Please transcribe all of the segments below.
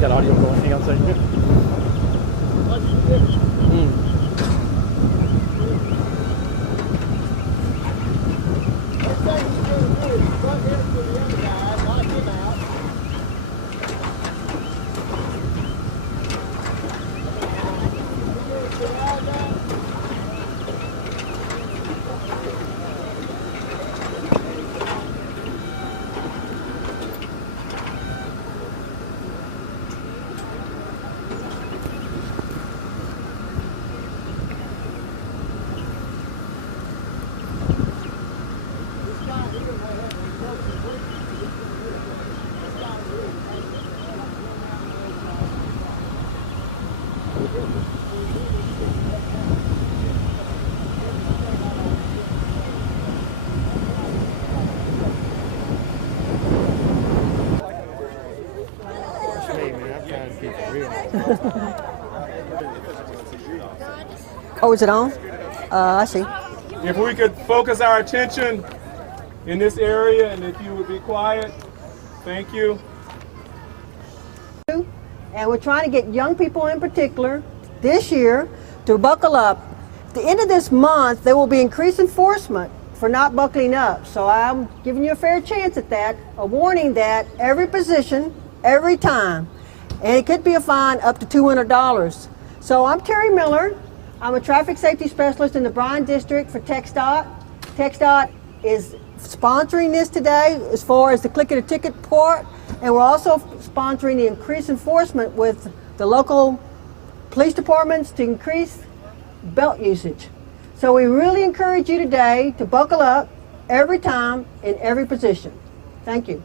Got audio going. Anything else I can do? Oh, is it on? I see. If we could focus our attention in this area, and if you would be quiet, thank you. And we're trying to get young people in particular this year to buckle up. At the end of this month, there will be increased enforcement for not buckling up. So I'm giving you a fair chance at that, a warning that every position, every time, and it could be a fine up to $200. So I'm Terry Miller. I'm a traffic safety specialist in the Bryan District for TxDOT. TxDOT is sponsoring this today as far as the click it a ticket part, and we're also sponsoring the increased enforcement with the local police departments to increase belt usage. So we really encourage you today to buckle up every time in every position. Thank you.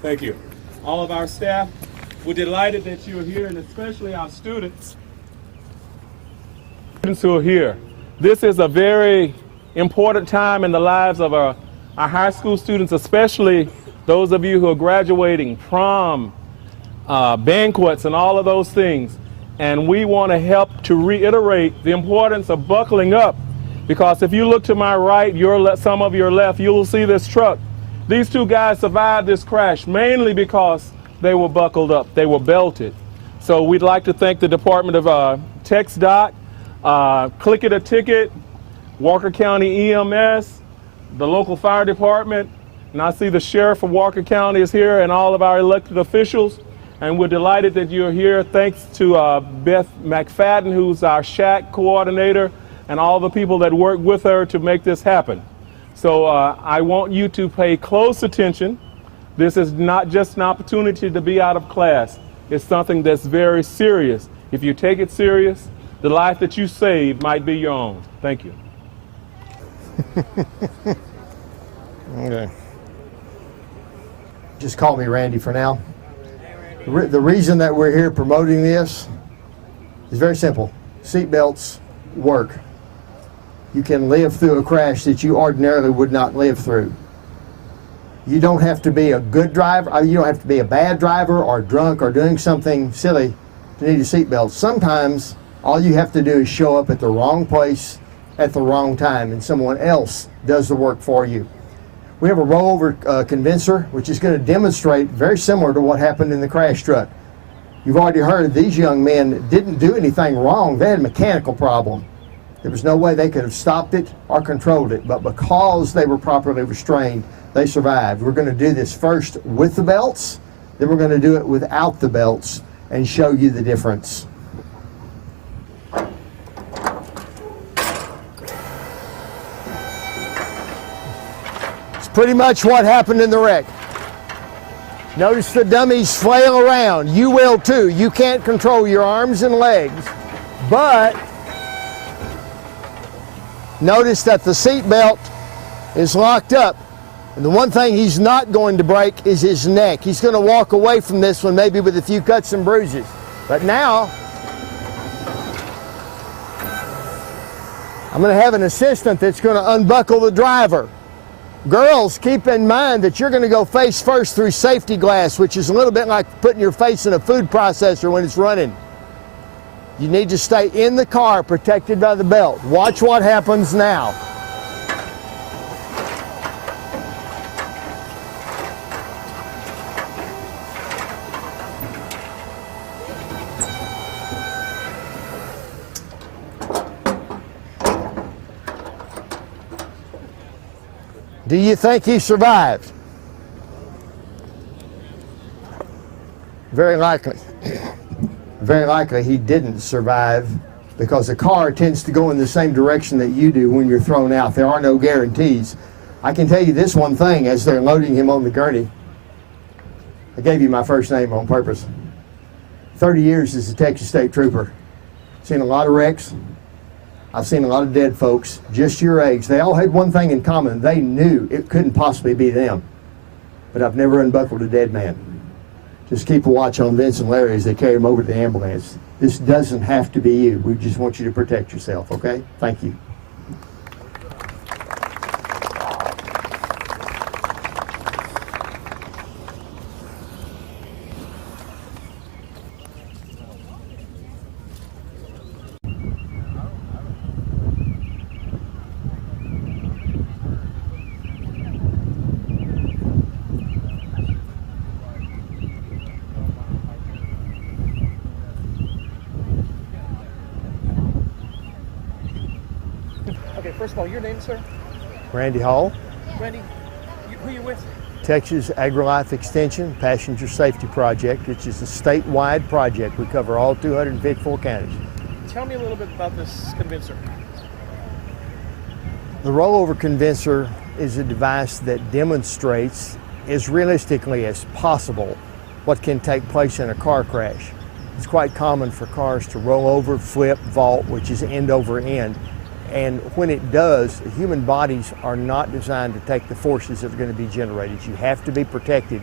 Thank you. All of our staff, we're delighted that you're here, and especially our students who are here. This is a very important time in the lives of our high school students, especially those of you who are graduating, prom, banquets, and all of those things. And we want to help to reiterate the importance of buckling up, because if you look to my right, some of your left, you will see this truck. These two guys survived this crash mainly because they were buckled up, they were belted. So we'd like to thank the Department of TxDOT, Click It a Ticket, Walker County EMS, the local fire department, and I see the sheriff of Walker County is here, and all of our elected officials. And we're delighted that you're here. Thanks to Beth McFadden, who's our SHAC coordinator, and all the people that work with her to make this happen. So I want you to pay close attention. This is not just an opportunity to be out of class. It's something that's very serious. If you take it serious, the life that you save might be your own. Thank you. Okay. Just call me Randy for now. The reason that we're here promoting this is very simple. Seatbelts work. You can live through a crash that you ordinarily would not live through. You don't have to be a good driver, you don't have to be a bad driver or drunk or doing something silly to need a seatbelt. Sometimes all you have to do is show up at the wrong place at the wrong time, and someone else does the work for you. We have a rollover condenser, which is going to demonstrate very similar to what happened in the crash truck. You've already heard these young men didn't do anything wrong. They had a mechanical problem. There was no way they could have stopped it or controlled it, but because they were properly restrained, they survived. We're going to do this first with the belts, then we're going to do it without the belts and show you the difference. Pretty much what happened in the wreck. Notice the dummies flail around. You will too. You can't control your arms and legs, but notice that the seat belt is locked up. And the one thing he's not going to break is his neck. He's going to walk away from this one maybe with a few cuts and bruises. But now, I'm going to have an assistant that's going to unbuckle the driver. Girls, keep in mind that you're going to go face first through safety glass, which is a little bit like putting your face in a food processor when it's running. You need to stay in the car protected by the belt. Watch what happens now. Do you think he survived? Very likely. Very likely he didn't survive because the car tends to go in the same direction that you do when you're thrown out. There are no guarantees. I can tell you this one thing as they're loading him on the gurney. I gave you my first name on purpose. 30 years as a Texas State Trooper. Seen a lot of wrecks. I've seen a lot of dead folks just your age. They all had one thing in common. They knew it couldn't possibly be them. But I've never unbuckled a dead man. Just keep a watch on Vince and Larry as they carry him over to the ambulance. This doesn't have to be you. We just want you to protect yourself, okay? Thank you. Okay, first of all, your name, sir? Randy Hall, Randy, who are you with? Texas AgriLife Extension Passenger Safety Project, which is a statewide project. We cover all 254 counties. Tell me a little bit about this condenser. The rollover condenser is a device that demonstrates as realistically as possible what can take place in a car crash. It's quite common for cars to roll over, flip, vault, which is end over end. And when it does, human bodies are not designed to take the forces that are going to be generated. You have to be protected.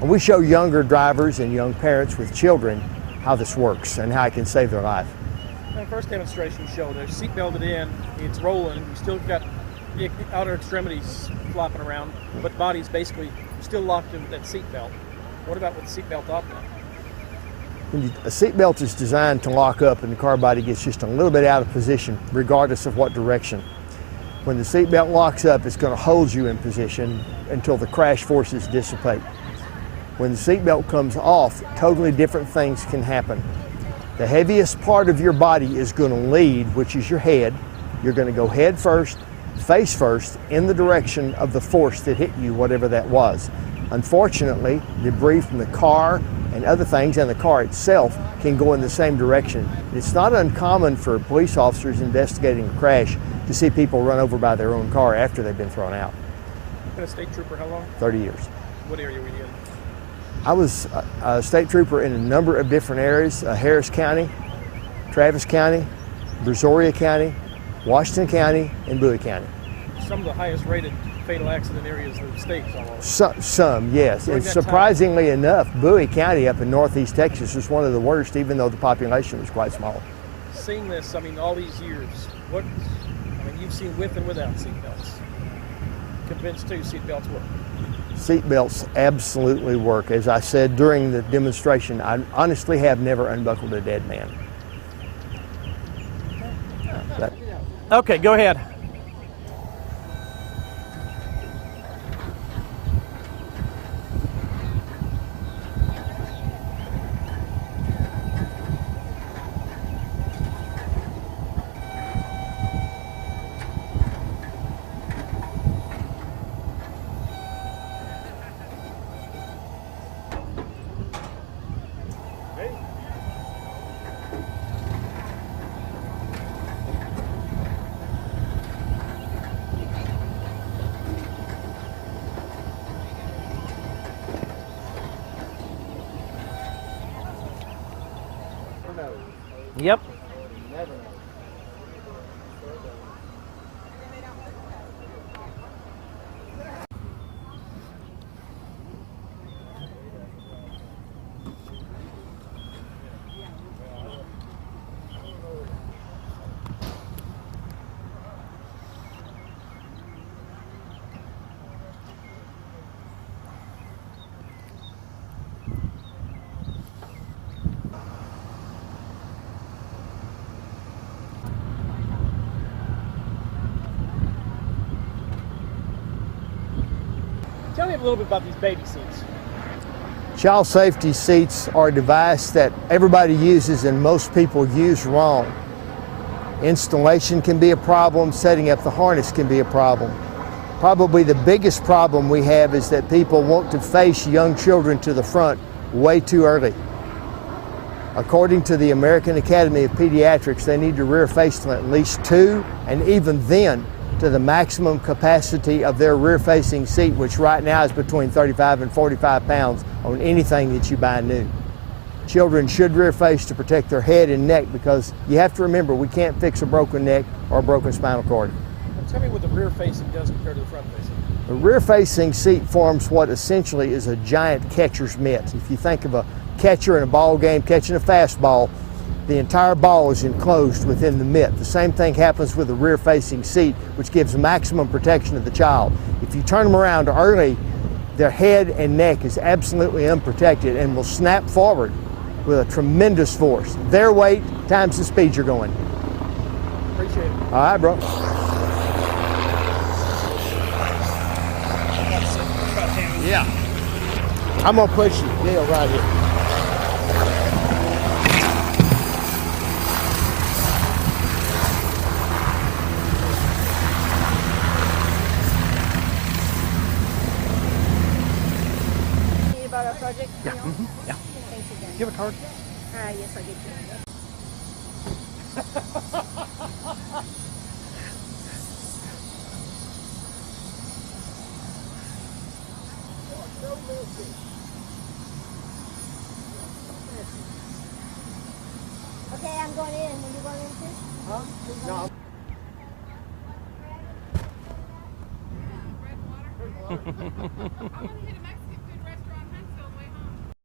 And we show younger drivers and young parents with children how this works and how it can save their life. The first demonstration you showed, they're seat belted in, it's rolling, you still got the outer extremities flopping around, but the body's basically still locked in that seat belt. What about with the seat belt off now? A seat belt is designed to lock up and the car body gets just a little bit out of position regardless of what direction. When the seat belt locks up, it's going to hold you in position until the crash forces dissipate. When the seat belt comes off, totally different things can happen. The heaviest part of your body is going to lead, which is your head. You're going to go head first, face first, in the direction of the force that hit you, whatever that was. Unfortunately, debris from the car and other things and the car itself can go in the same direction. It's not uncommon for police officers investigating a crash to see people run over by their own car after they've been thrown out. Been a state trooper how long? 30 years. What area were you in? I was a state trooper in a number of different areas, Harris County, Travis County, Brazoria County, Washington County, and Bowie County. Some of the highest rated fatal accident areas in the states almost. Some, yes. And surprisingly enough, Bowie County up in northeast Texas was one of the worst, even though the population was quite small. Seeing this, I mean, all these years, you've seen with and without seatbelts. Convinced too, seatbelts work. Seatbelts absolutely work. As I said during the demonstration, I honestly have never unbuckled a dead man. Okay, go ahead. Yep. Tell me a little bit about these baby seats. Child safety seats are a device that everybody uses and most people use wrong. Installation can be a problem, setting up the harness can be a problem. Probably the biggest problem we have is that people want to face young children to the front way too early. According to the American Academy of Pediatrics, they need to rear face them at least 2, and even then to the maximum capacity of their rear-facing seat, which right now is between 35 and 45 pounds on anything that you buy new. Children should rear face to protect their head and neck, because you have to remember, we can't fix a broken neck or a broken spinal cord. Tell me what the rear facing does compared to the front facing. The rear-facing seat forms what essentially is a giant catcher's mitt. If you think of a catcher in a ball game catching a fastball, the entire ball is enclosed within the mitt. The same thing happens with the rear-facing seat, which gives maximum protection to the child. If you turn them around early, their head and neck is absolutely unprotected and will snap forward with a tremendous force. Their weight times the speed you're going. Appreciate it. All right, bro. Yeah. I'm gonna push you. Deal right here. About our project? Yeah. Yeah. Thanks again. You have a card? Yes, I'll get you. Okay, I'm going in. When you going in too? Huh? No. I'm gonna hit a Mexican.